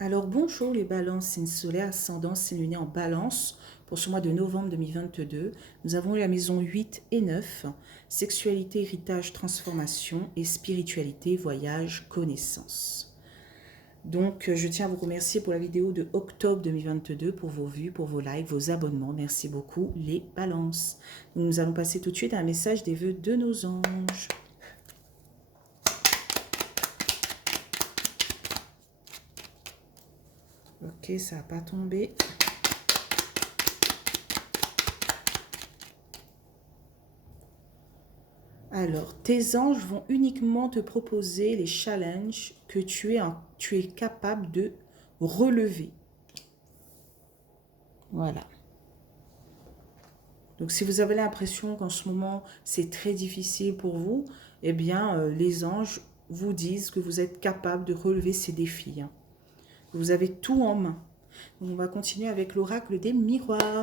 Alors bonjour les balances, signe solaire, ascendant, signe lunaire en balance pour ce mois de novembre 2022. Nous avons eu la maison 8 et 9, sexualité, héritage, transformation et spiritualité, voyage, connaissance. Donc je tiens à vous remercier pour la vidéo de octobre 2022, pour vos vues, pour vos likes, vos abonnements. Merci beaucoup les balances. Nous allons passer tout de suite à un message des vœux de nos anges. Ok, ça n'a pas tombé. Alors, tes anges vont uniquement te proposer les challenges que tu es capable de relever. Voilà. Donc, si vous avez l'impression qu'en ce moment, c'est très difficile pour vous, eh bien, les anges vous disent que vous êtes capable de relever ces défis. Hein. Vous avez tout en main. Donc, on va continuer avec l'oracle des miroirs.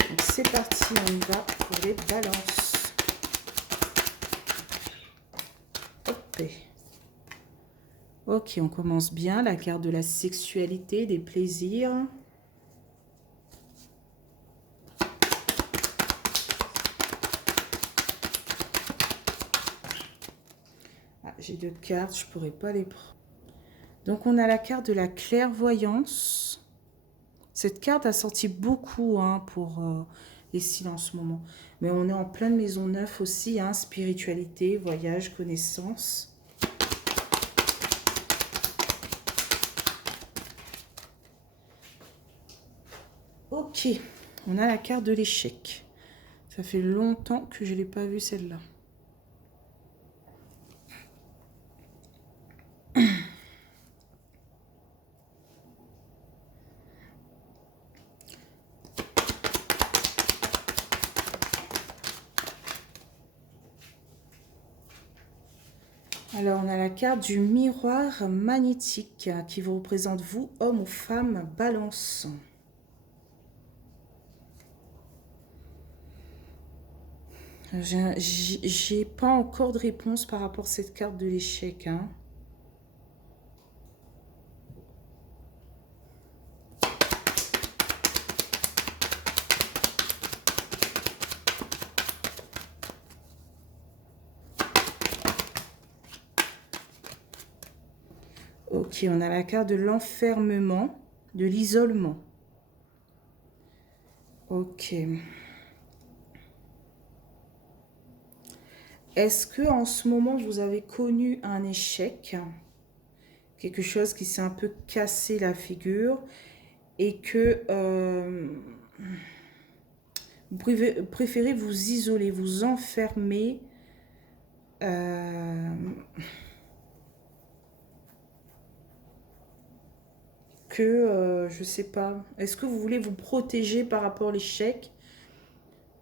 Donc, c'est parti, on y va pour les balances. Hop. Ok, on commence bien. La carte de la sexualité, des plaisirs. Ah, j'ai deux cartes, je ne pourrais pas les prendre. Donc, on a la carte de la clairvoyance. Cette carte a sorti beaucoup pour les signes en ce moment. Mais on est en pleine maison neuve aussi, hein, spiritualité, voyage, connaissance. Ok, on a la carte de l'échec. Ça fait longtemps que je ne l'ai pas vue celle-là. Alors, on a la carte du miroir magnétique qui vous représente, vous, homme ou femme, balance. J'ai pas encore de réponse par rapport à cette carte de l'échec. Hein. Ok, on a la carte de l'enfermement, de l'isolement. Ok. Est-ce que en ce moment vous avez connu un échec, quelque chose qui s'est un peu cassé la figure et que vous préférez vous isoler, vous enfermer je sais pas, est-ce que vous voulez vous protéger par rapport à l'échec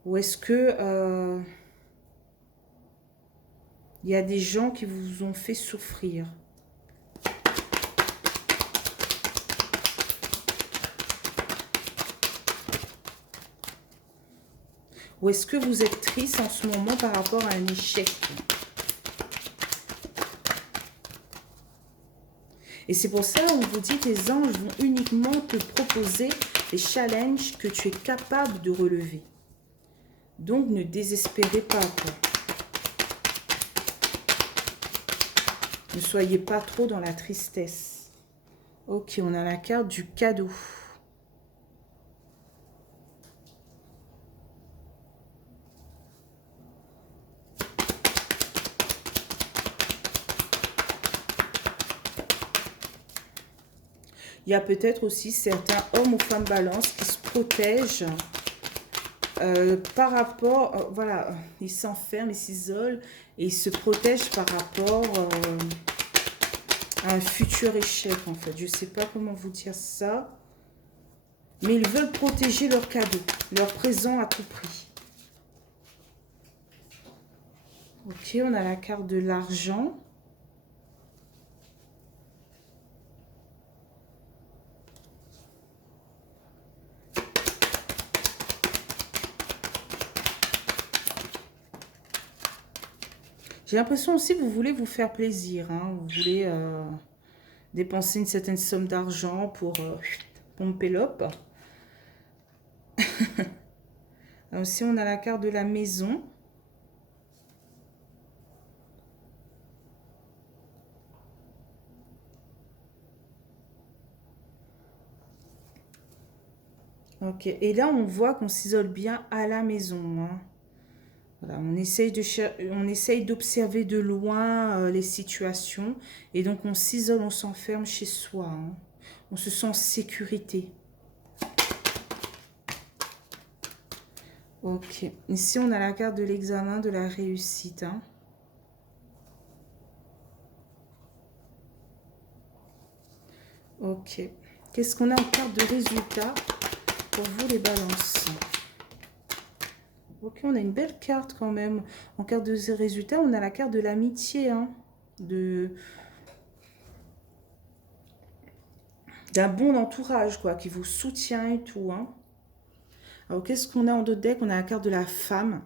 ou est-ce que il y a des gens qui vous ont fait souffrir? Ou est-ce que vous êtes triste en ce moment par rapport à un échec? Et c'est pour ça qu'on vous dit que les anges vont uniquement te proposer les challenges que tu es capable de relever. Donc, ne désespérez pas, quoi. Ne soyez pas trop dans la tristesse. Ok, on a la carte du cadeau. Il y a peut-être aussi certains hommes ou femmes balance qui se protègent par rapport... voilà, ils s'enferment, ils s'isolent et ils se protègent par rapport à un futur échec, en fait. Je ne sais pas comment vous dire ça. Mais ils veulent protéger leur cadeau, leur présent à tout prix. Ok, on a la carte de l'argent. J'ai l'impression aussi que vous voulez vous faire plaisir. Hein. Vous voulez dépenser une certaine somme d'argent pour pomper l'op. Aussi, on a la carte de la maison. Ok, et là, on voit qu'on s'isole bien à la maison, hein. Voilà, on essaye d'observer de loin les situations. Et donc, on s'isole, on s'enferme chez soi, hein. On se sent en sécurité. Ok. Ici, on a la carte de l'examen, de la réussite, hein. Ok. Qu'est-ce qu'on a en carte de résultat pour vous, les balances? Ok, on a une belle carte quand même. En carte de résultat, on a la carte de l'amitié, hein. D'un bon entourage, quoi, qui vous soutient et tout, hein. Alors, qu'est-ce qu'on a en dos de deck? On a la carte de la femme.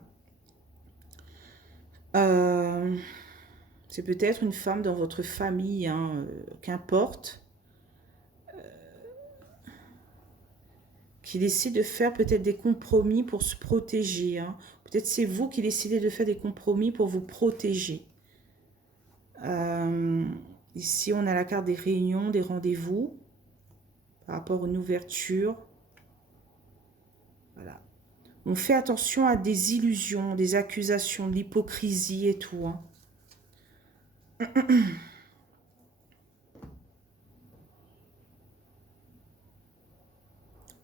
C'est peut-être une femme dans votre famille, hein, qu'importe, qui décide de faire peut-être des compromis pour se protéger, hein. Peut-être c'est vous qui décidez de faire des compromis pour vous protéger. Ici, on a la carte des réunions, des rendez-vous, par rapport à une ouverture. Voilà. On fait attention à des illusions, des accusations, de l'hypocrisie et tout, hein.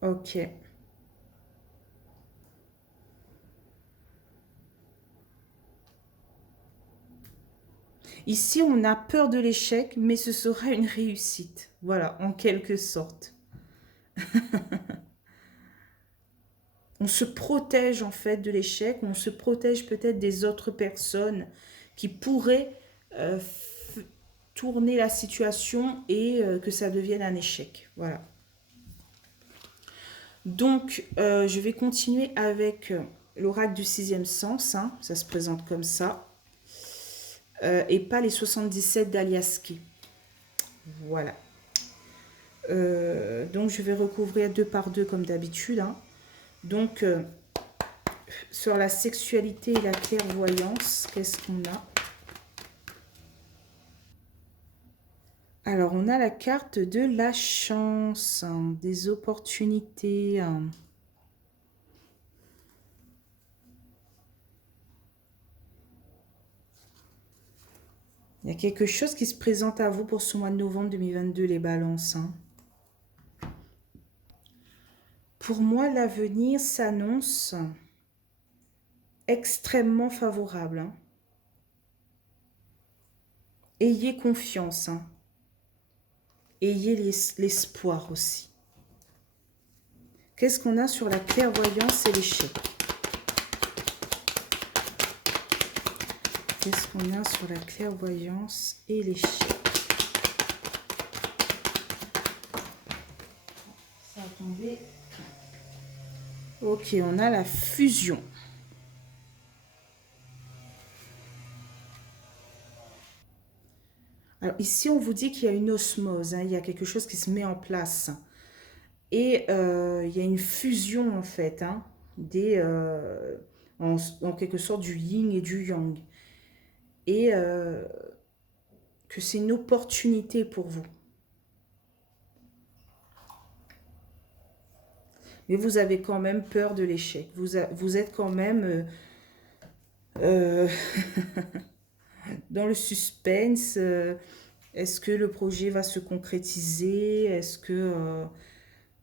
Ok. Ici, on a peur de l'échec, mais ce sera une réussite. Voilà, en quelque sorte. On se protège en fait de l'échec, on se protège peut-être des autres personnes qui pourraient euh, tourner la situation et que ça devienne un échec. Voilà. Donc, je vais continuer avec l'oracle du sixième sens, hein, ça se présente comme ça, et pas les 77 d'Aliaski. Voilà. Donc, je vais recouvrir deux par deux comme d'habitude, hein. Donc, sur la sexualité et la clairvoyance, qu'est-ce qu'on a? Alors, on a la carte de la chance, hein, des opportunités, hein. Il y a quelque chose qui se présente à vous pour ce mois de novembre 2022, les balances, hein. Pour moi, l'avenir s'annonce extrêmement favorable, hein. Ayez confiance, hein. Ayez l'espoir aussi. Qu'est-ce qu'on a sur la clairvoyance et l'échec? Qu'est-ce qu'on a sur la clairvoyance et l'échec? Ça a tombé. Ok, on a la fusion. Alors ici, on vous dit qu'il y a une osmose, hein, il y a quelque chose qui se met en place. Et il y a une fusion en fait, hein, en quelque sorte du yin et du yang. Et que c'est une opportunité pour vous. Mais vous avez quand même peur de l'échec. Vous êtes quand même euh, dans le suspense. Est-ce que le projet va se concrétiser? Est-ce que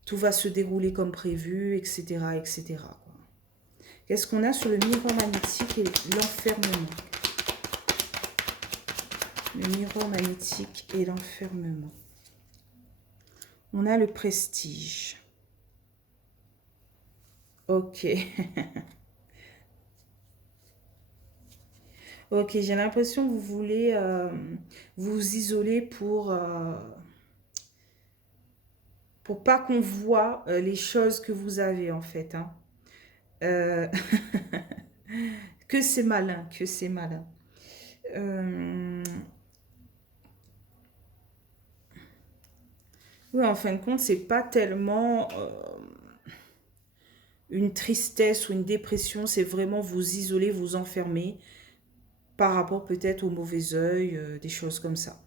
tout va se dérouler comme prévu, etc., etc. Qu'est-ce qu'on a sur le miroir magnétique et l'enfermement? Le miroir magnétique et l'enfermement. On a le prestige. Ok. Ok, j'ai l'impression que vous voulez vous isoler pour pas qu'on voit les choses que vous avez en fait, hein. Euh, que c'est malin, que c'est malin. Euh, Oui, en fin de compte, c'est pas tellement une tristesse ou une dépression, c'est vraiment vous isoler, vous enfermer par rapport peut-être au mauvais œil, des choses comme ça.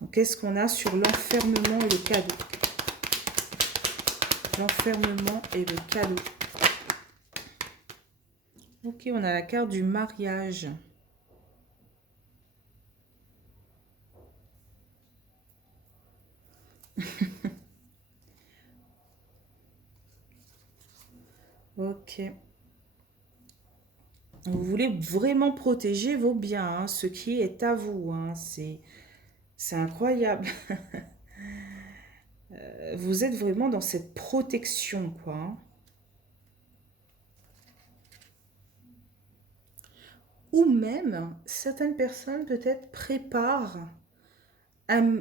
Donc, qu'est-ce qu'on a sur l'enfermement et le cadeau? L'enfermement et le cadeau. Ok, on a la carte du mariage. Ok. Vous voulez vraiment protéger vos biens, hein, ce qui est à vous. Hein, c'est incroyable. Vous êtes vraiment dans cette protection, quoi. Hein. Ou même, certaines personnes peut-être préparent un,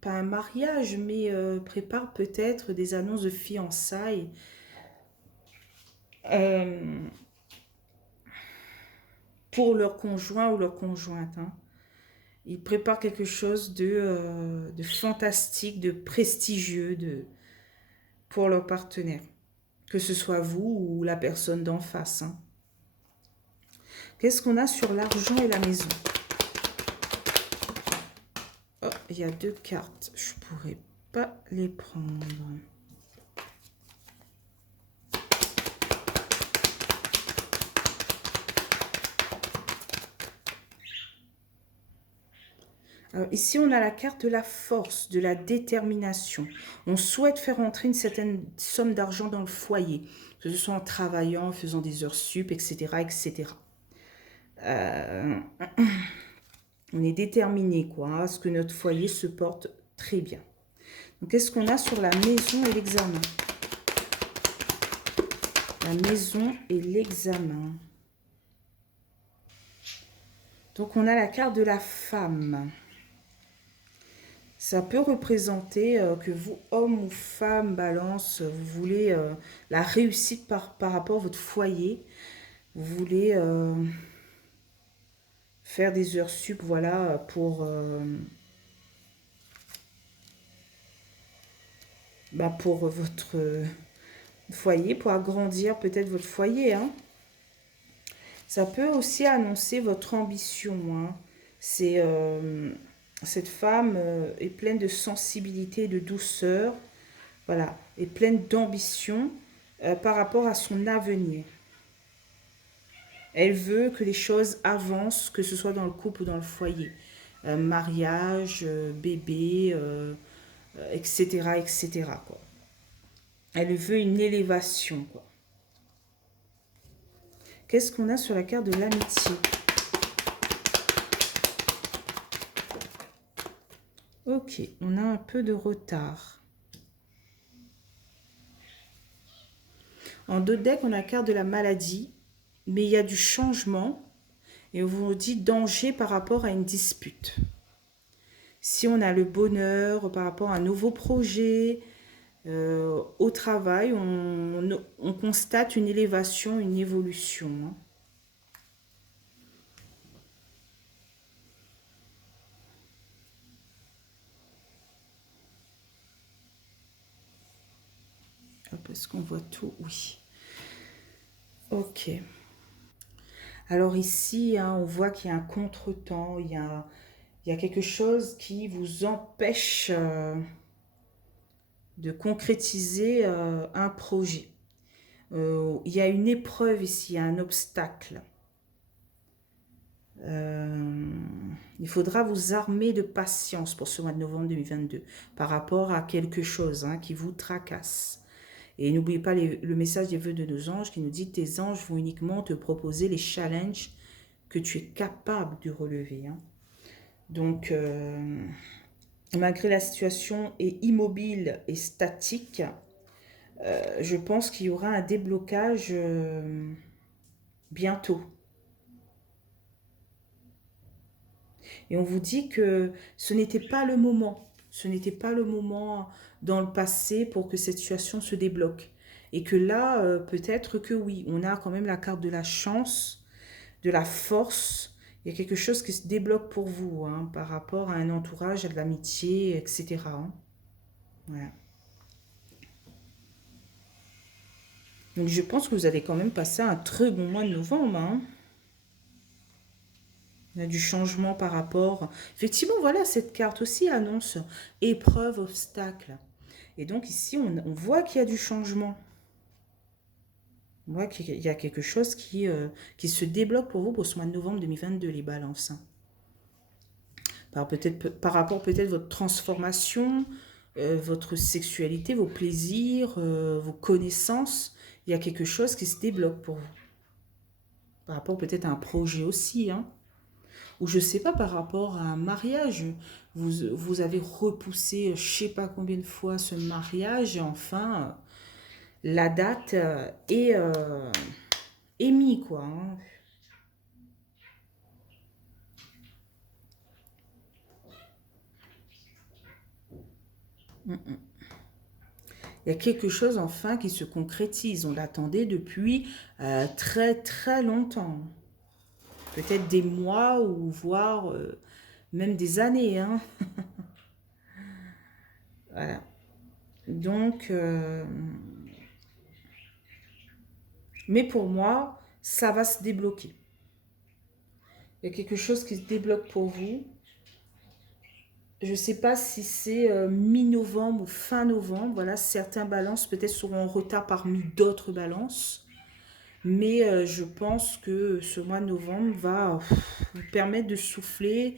pas un mariage, mais préparent peut-être des annonces de fiançailles euh, pour leur conjoint ou leur conjointe. Hein. Ils préparent quelque chose de fantastique, de prestigieux pour leur partenaire. Que ce soit vous ou la personne d'en face. Hein. Qu'est-ce qu'on a sur l'argent et la maison? Oh, il y a deux cartes. Je pourrais pas les prendre. Alors, ici, on a la carte de la force, de la détermination. On souhaite faire entrer une certaine somme d'argent dans le foyer, que ce soit en travaillant, en faisant des heures sup, etc., etc. Euh, on est déterminé, quoi, hein, à ce que notre foyer se porte très bien. Donc, qu'est-ce qu'on a sur la maison et l'examen? La maison et l'examen. Donc, on a la carte de la femme. Ça peut représenter que vous, homme ou femme, balance, vous voulez la réussite par rapport à votre foyer. Vous voulez faire des heures sup, voilà, pour votre foyer, pour agrandir peut-être votre foyer. Hein. Ça peut aussi annoncer votre ambition. Hein. C'est cette femme est pleine de sensibilité, de douceur, voilà, est pleine d'ambition par rapport à son avenir. Elle veut que les choses avancent, que ce soit dans le couple ou dans le foyer. Mariage, bébé, etc., etc., quoi. Elle veut une élévation, quoi. Qu'est-ce qu'on a sur la carte de l'amitié? Ok, on a un peu de retard. En deux decks, on a la carte de la maladie, mais il y a du changement et on vous dit danger par rapport à une dispute. Si on a le bonheur par rapport à un nouveau projet, au travail, on constate une élévation, une évolution. Hein. Est-ce qu'on voit tout? Oui. Ok. Alors ici, hein, on voit qu'il y a un contretemps, il y a quelque chose qui vous empêche de concrétiser un projet. Il y a une épreuve ici, il y a un obstacle. Il faudra vous armer de patience pour ce mois de novembre 2022 par rapport à quelque chose hein, qui vous tracasse. Et n'oubliez pas le message des vœux de nos anges qui nous dit que tes anges vont uniquement te proposer les challenges que tu es capable de relever. Hein. Donc, malgré la situation est immobile et statique, je pense qu'il y aura un déblocage bientôt. Et on vous dit que ce n'était pas le moment. Ce n'était pas le moment dans le passé pour que cette situation se débloque. Et que là, peut-être que oui, on a quand même la carte de la chance, de la force. Il y a quelque chose qui se débloque pour vous, hein, par rapport à un entourage, à de l'amitié, etc. hein. Voilà. Donc je pense que vous allez quand même passer un très bon mois de novembre. hein. Il y a du changement par rapport. Effectivement, voilà, cette carte aussi annonce épreuve, obstacle. Et donc ici, on voit qu'il y a du changement. On voit qu'il y a quelque chose qui se débloque pour vous pour ce mois de novembre 2022, les balances. hein. Par rapport peut-être à votre transformation, votre sexualité, vos plaisirs, vos connaissances, il y a quelque chose qui se débloque pour vous. Par rapport peut-être à un projet aussi, hein. Ou je sais pas, par rapport à un mariage, vous avez repoussé je sais pas combien de fois ce mariage et enfin la date est mise quoi. hein. Il y a quelque chose enfin qui se concrétise. On l'attendait depuis très très longtemps. Peut-être des mois ou voire même des années. hein. Voilà. Donc, mais pour moi, ça va se débloquer. Il y a quelque chose qui se débloque pour vous. Je ne sais pas si c'est mi-novembre ou fin novembre. Voilà, certains balances peut-être seront en retard parmi d'autres balances. Mais je pense que ce mois de novembre va vous permettre de souffler,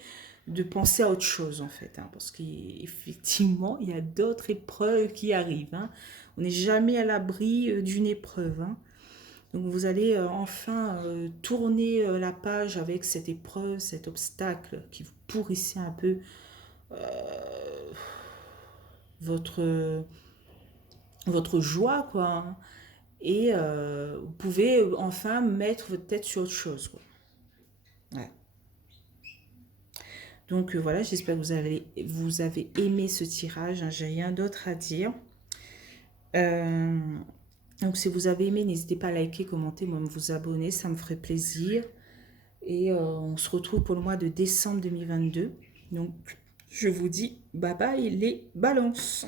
de penser à autre chose en fait. hein, parce qu'effectivement, il y a d'autres épreuves qui arrivent. hein. On n'est jamais à l'abri d'une épreuve. hein. Donc vous allez enfin tourner la page avec cette épreuve, cet obstacle qui vous pourrissait un peu votre, votre joie, quoi. hein. Et vous pouvez enfin mettre votre tête sur autre chose, quoi. Ouais. Donc voilà, j'espère que vous avez aimé ce tirage. hein, J'ai rien d'autre à dire. Euh, donc si vous avez aimé, n'hésitez pas à liker, commenter, même vous abonner, ça me ferait plaisir. Et on se retrouve pour le mois de décembre 2022. Donc je vous dis bye bye les balances.